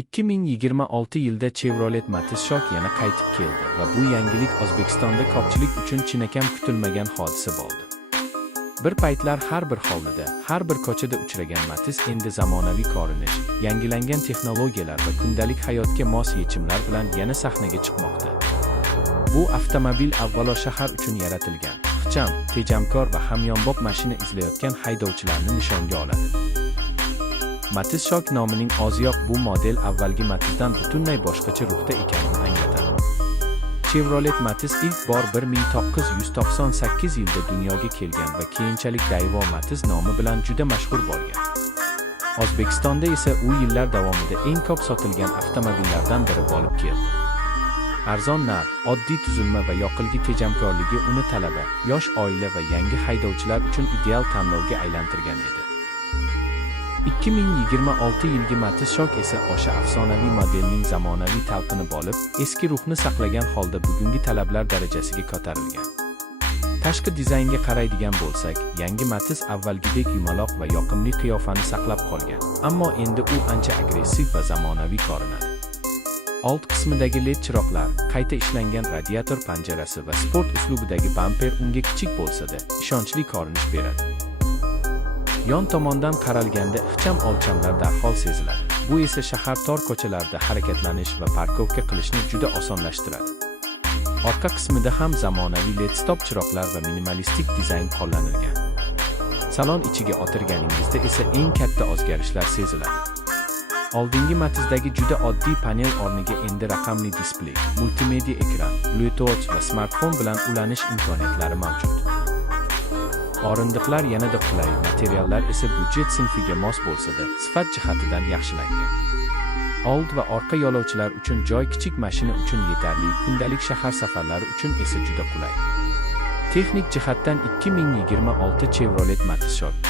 2026 yilda Chevrolet Matiz Shock yana qaytib keldi va bu yangilik O'zbekistonda ko'pchilik uchun chinakam kutilmagan hodisa bo'ldi. Bir paytlar har bir hovlida, har bir ko'chada uchragan Matiz endi zamonaviy ko'rinish, yangilangan texnologiyalar va kundalik hayotga mos yechimlar bilan yana sahnaga chiqmoqda. Bu avtomobil avvalo shahar uchun yaratilgan, ixcham, tejamkor va hamyonbop mashina izlayotgan haydovchilarni nishonga oladi. Matiz Shock nomining o'ziyoq bu model avvalgi Matizdan butunlay boshqacha ruhda ekanini anglatadi. Chevrolet Matiz ilk bor 1998 yilda dunyoga kelgan va keyinchalik Daewoo Matiz nomi bilan juda mashhur bo'lgan. O'zbekistonda esa u yillar davomida eng ko'p sotilgan avtomobillardan biri bo'lib keldi. Arzon narx, oddiy tuzilma va yoqilg'i tejamkorligi uni talaba, yosh oila va yangi haydovchilar uchun ideal tanlovga aylantirgan edi. 2026 yilgi Matiz Shock esa o'sha afsonaviy modelning zamonaviy talqini bo'lib, eski ruhni saqlagan holda bugungi talablar darajasiga ko'tarilgan. Tashqi dizaynga qaraydigan bo'lsak, yangi Matiz avvalgidek yumaloq va yoqimli qiyofani saqlab qolgan, ammo endi u ancha agressiv va zamonaviy ko'rinadi. Old qismidagi LED chiroqlar, qayta ishlangan radiator panjarasi va sport uslubidagi bamper unga kichik bo'lsa-da, ishonchli ko'rinish beradi. Yon tomondan qaralganda ixcham o'lchamlar darhol seziladi. Bu esa shahar tor ko'chalarida harakatlanish va parkovka qilishni juda osonlashtiradi. Orqa qismida ham zamonaviy LED stop chiroqlar va minimalistik dizayn qo'llanilgan. Salon ichiga o'tirganingizda esa eng katta o'zgarishlar seziladi. Oldingi Matizdagi juda oddiy panel o'rniga endi raqamli displey, multimedia ekran, Bluetooth va smartfon bilan ulanish imkoniyatlari mavjud. O'rindiqlar yanada qulay, materiallar esa budjet sinfiga mos bo'lsa-da, sifat jihatidan yaxshilangan. Old va orqa yo'lovchilar uchun joy, kichik mashina uchun yetarli, kundalik shahar safarlari uchun esa juda qulay. Texnik jihatdan 2026 Chevrolet Matiz Shock